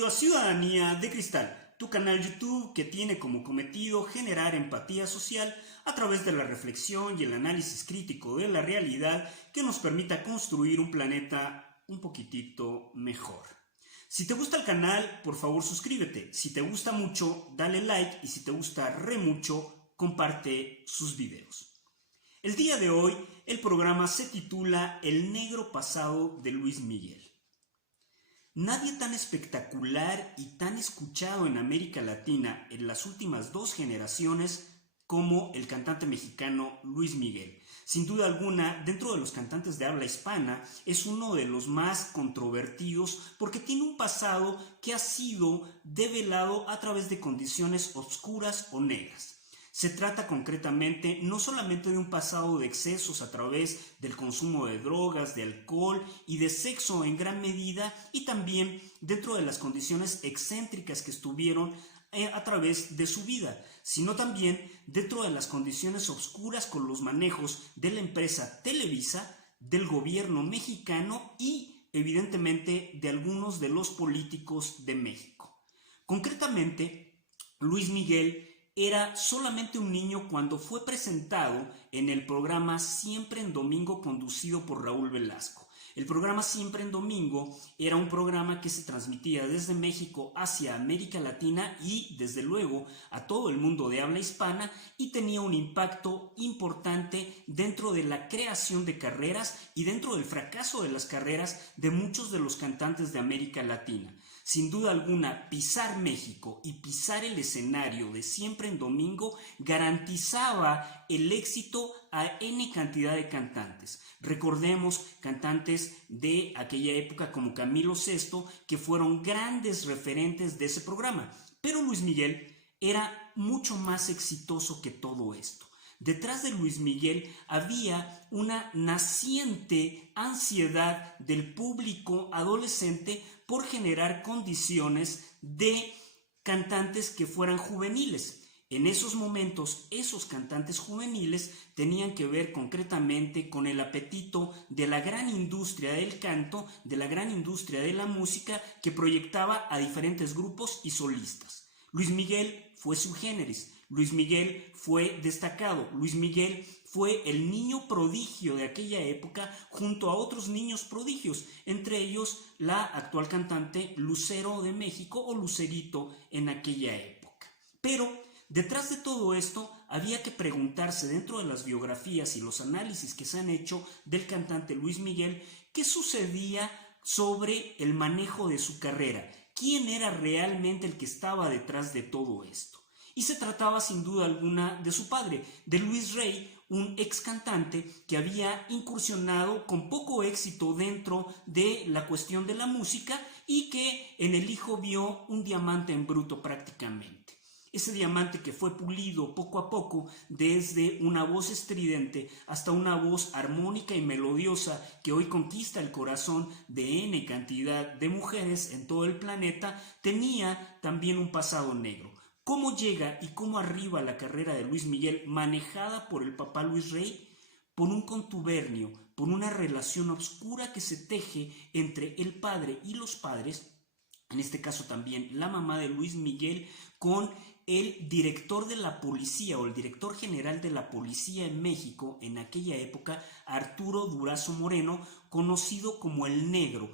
Bienvenido a Ciudadanía de Cristal, tu canal YouTube que tiene como cometido generar empatía social a través de la reflexión y el análisis crítico de la realidad que nos permita construir un planeta un poquitito mejor. Si te gusta el canal, por favor suscríbete. Si te gusta mucho, dale like y si te gusta re mucho, comparte sus videos. El día de hoy, el programa se titula El negro pasado de Luis Miguel. Nadie tan espectacular y tan escuchado en América Latina en las últimas 2 generaciones como el cantante mexicano Luis Miguel. Sin duda alguna, dentro de los cantantes de habla hispana, es uno de los más controvertidos porque tiene un pasado que ha sido develado a través de condiciones oscuras o negras. Se trata concretamente no solamente de un pasado de excesos a través del consumo de drogas, de alcohol y de sexo en gran medida, y también dentro de las condiciones excéntricas que estuvieron a través de su vida, sino también dentro de las condiciones oscuras con los manejos de la empresa Televisa, del gobierno mexicano y evidentemente de algunos de los políticos de México. Concretamente, Luis Miguel era solamente un niño cuando fue presentado en el programa Siempre en Domingo conducido por Raúl Velasco. El programa Siempre en Domingo era un programa que se transmitía desde México hacia América Latina y desde luego a todo el mundo de habla hispana y tenía un impacto importante dentro de la creación de carreras y dentro del fracaso de las carreras de muchos de los cantantes de América Latina. Sin duda alguna, pisar México y pisar el escenario de Siempre en Domingo garantizaba el éxito a N cantidad de cantantes. Recordemos cantantes de aquella época como Camilo Sesto, que fueron grandes referentes de ese programa. Pero Luis Miguel era mucho más exitoso que todo esto. Detrás de Luis Miguel había una naciente ansiedad del público adolescente por generar condiciones de cantantes que fueran juveniles. En esos momentos, esos cantantes juveniles tenían que ver concretamente con el apetito de la gran industria del canto, de la gran industria de la música que proyectaba a diferentes grupos y solistas. Luis Miguel fue sui generis. Luis Miguel fue destacado. Luis Miguel fue el niño prodigio de aquella época junto a otros niños prodigios, entre ellos la actual cantante Lucero de México o Lucerito en aquella época. Pero detrás de todo esto había que preguntarse dentro de las biografías y los análisis que se han hecho del cantante Luis Miguel, ¿qué sucedía sobre el manejo de su carrera? ¿Quién era realmente el que estaba detrás de todo esto? Y se trataba sin duda alguna de su padre, de Luis Rey, un ex cantante que había incursionado con poco éxito dentro de la cuestión de la música y que en el hijo vio un diamante en bruto prácticamente. Ese diamante que fue pulido poco a poco desde una voz estridente hasta una voz armónica y melodiosa que hoy conquista el corazón de N cantidad de mujeres en todo el planeta, tenía también un pasado negro. ¿Cómo llega y cómo arriba la carrera de Luis Miguel manejada por el papá Luis Rey? Por un contubernio, por una relación oscura que se teje entre el padre y los padres, en este caso también la mamá de Luis Miguel, con el director de la policía o el director general de la policía en México en aquella época, Arturo Durazo Moreno, conocido como el negro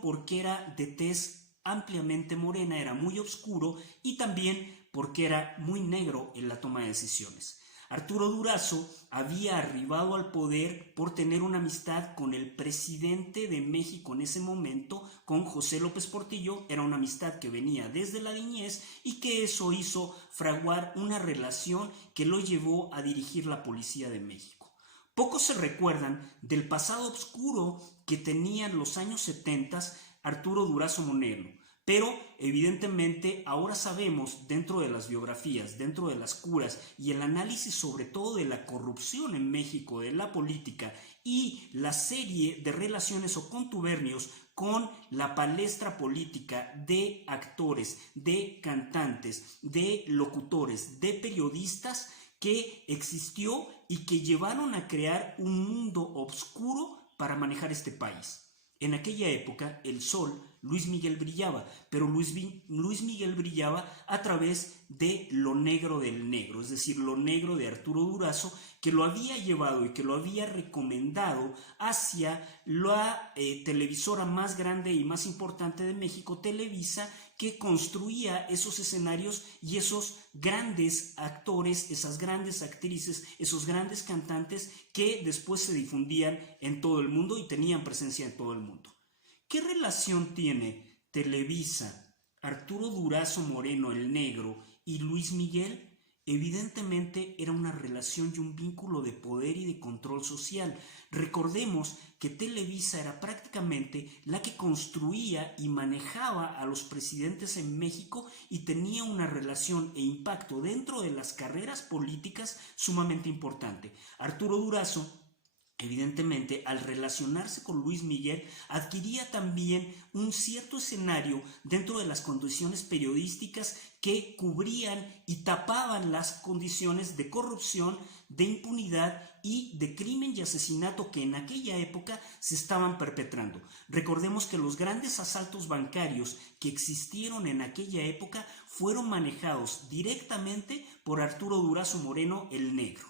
porque era de tez ampliamente morena, era muy oscuro y también porque era muy negro en la toma de decisiones. Arturo Durazo había arribado al poder por tener una amistad con el presidente de México en ese momento, con José López Portillo. Era una amistad que venía desde la niñez y que eso hizo fraguar una relación que lo llevó a dirigir la Policía de México. Pocos se recuerdan del pasado oscuro que tenía en los años 70 Arturo Durazo Moreno, pero evidentemente ahora sabemos dentro de las biografías, dentro de las curas y el análisis sobre todo de la corrupción en México, de la política y la serie de relaciones o contubernios con la palestra política de actores, de cantantes, de locutores, de periodistas que existió y que llevaron a crear un mundo oscuro para manejar este país. En aquella época el sol, Luis Miguel brillaba, pero Luis Miguel brillaba a través de lo negro del negro, es decir, lo negro de Arturo Durazo, que lo había llevado y que lo había recomendado hacia la televisora más grande y más importante de México, Televisa, que construía esos escenarios y esos grandes actores, esas grandes actrices, esos grandes cantantes que después se difundían en todo el mundo y tenían presencia en todo el mundo. ¿Qué relación tiene Televisa, Arturo Durazo Moreno el Negro y Luis Miguel? Evidentemente era una relación y un vínculo de poder y de control social. Recordemos que Televisa era prácticamente la que construía y manejaba a los presidentes en México y tenía una relación e impacto dentro de las carreras políticas sumamente importante. Arturo Durazo, evidentemente, al relacionarse con Luis Miguel, adquiría también un cierto escenario dentro de las condiciones periodísticas que cubrían y tapaban las condiciones de corrupción, de impunidad y de crimen y asesinato que en aquella época se estaban perpetrando. Recordemos que los grandes asaltos bancarios que existieron en aquella época fueron manejados directamente por Arturo Durazo Moreno el Negro.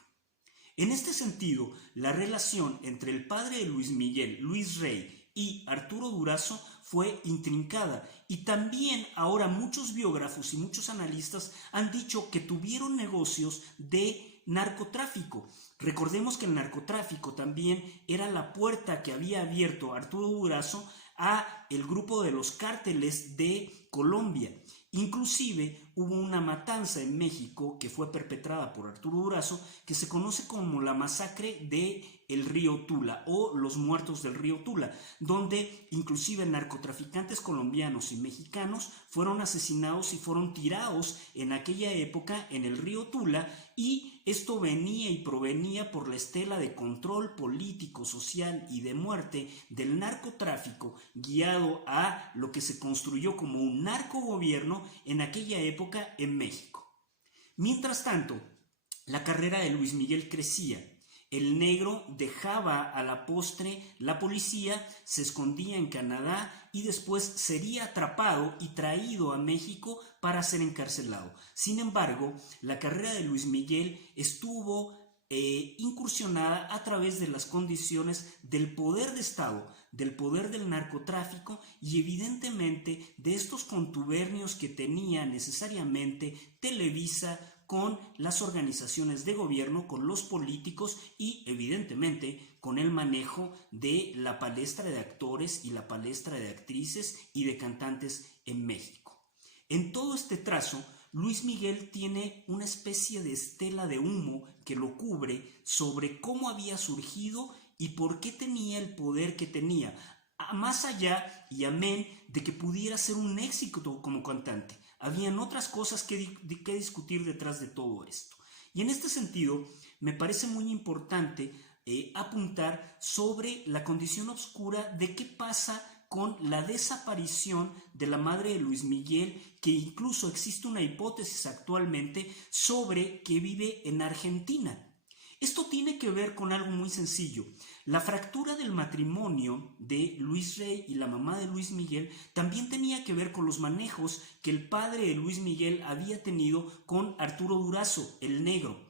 En este sentido, la relación entre el padre de Luis Miguel, Luis Rey, y Arturo Durazo fue intrincada, y también ahora muchos biógrafos y muchos analistas han dicho que tuvieron negocios de narcotráfico. Recordemos que el narcotráfico también era la puerta que había abierto Arturo Durazo a el grupo de los cárteles de Colombia. Inclusive hubo una matanza en México que fue perpetrada por Arturo Durazo que se conoce como la masacre de el río Tula o los muertos del río Tula, donde inclusive narcotraficantes colombianos y mexicanos fueron asesinados y fueron tirados en aquella época en el río Tula, y esto venía y provenía por la estela de control político, social y de muerte del narcotráfico, guiado a lo que se construyó como un narcogobierno en aquella época en México. Mientras tanto, la carrera de Luis Miguel crecía. El Negro dejaba a la postre la policía, se escondía en Canadá y después sería atrapado y traído a México para ser encarcelado. Sin embargo, la carrera de Luis Miguel estuvo incursionada a través de las condiciones del poder de Estado, del poder del narcotráfico y evidentemente de estos contubernios que tenía necesariamente Televisa con las organizaciones de gobierno, con los políticos y evidentemente con el manejo de la palestra de actores y la palestra de actrices y de cantantes en México. En todo este trazo, Luis Miguel tiene una especie de estela de humo que lo cubre sobre cómo había surgido y por qué tenía el poder que tenía, más allá y amén de que pudiera ser un éxito como cantante. Habían otras cosas que discutir detrás de todo esto. Y en este sentido, me parece muy importante apuntar sobre la condición oscura de qué pasa con la desaparición de la madre de Luis Miguel, que incluso existe una hipótesis actualmente sobre que vive en Argentina. Esto tiene que ver con algo muy sencillo. La fractura del matrimonio de Luis Rey y la mamá de Luis Miguel también tenía que ver con los manejos que el padre de Luis Miguel había tenido con Arturo Durazo, el Negro.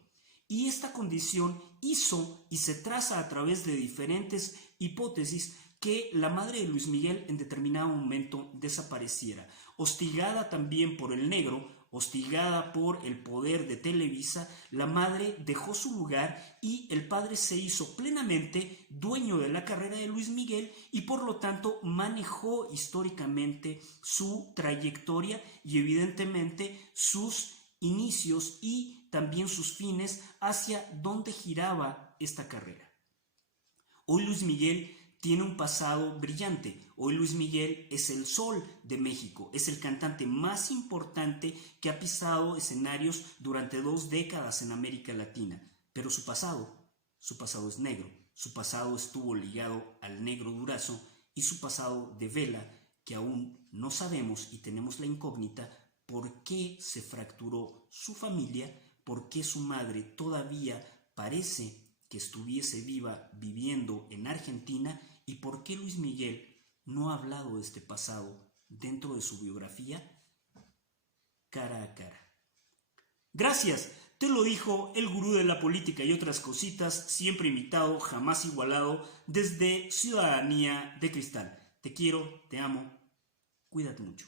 Y esta condición hizo y se traza a través de diferentes hipótesis que la madre de Luis Miguel en determinado momento desapareciera. Hostigada también por el Negro, hostigada por el poder de Televisa, la madre dejó su lugar y el padre se hizo plenamente dueño de la carrera de Luis Miguel y por lo tanto manejó históricamente su trayectoria y evidentemente sus inicios y también sus fines hacia dónde giraba esta carrera. Hoy Luis Miguel tiene un pasado brillante. Hoy Luis Miguel es el sol de México, es el cantante más importante que ha pisado escenarios durante 2 décadas en América Latina. Pero su pasado es negro, su pasado estuvo ligado al Negro Durazo y su pasado devela que aún no sabemos y tenemos la incógnita por qué se fracturó su familia, por qué su madre todavía parece que estuviese viva viviendo en Argentina y por qué Luis Miguel no ha hablado de este pasado dentro de su biografía cara a cara. Gracias, te lo dijo el gurú de la política y otras cositas, siempre imitado, jamás igualado, desde Ciudadanía de Cristal. Te quiero, te amo, cuídate mucho.